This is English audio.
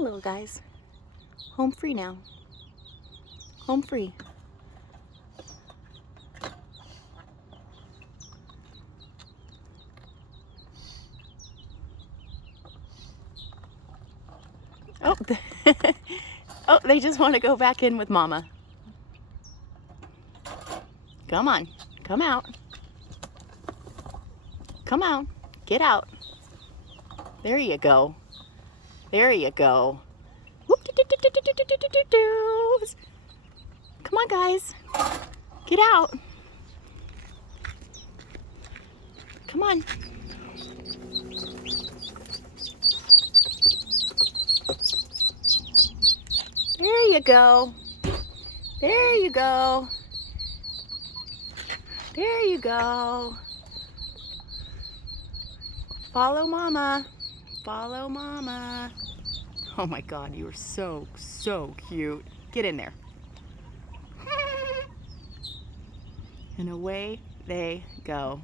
on, little guys. Home free now. Home free. Oh, oh, they just want to go back in with Mama. Come on, come out. Come on, get out. There you go. There you go. Come on, guys. Get out. Come on. There you go. There you go. There you go. Follow Mama. Follow Mama. Oh my God, you are so cute. Get in there. And away they go.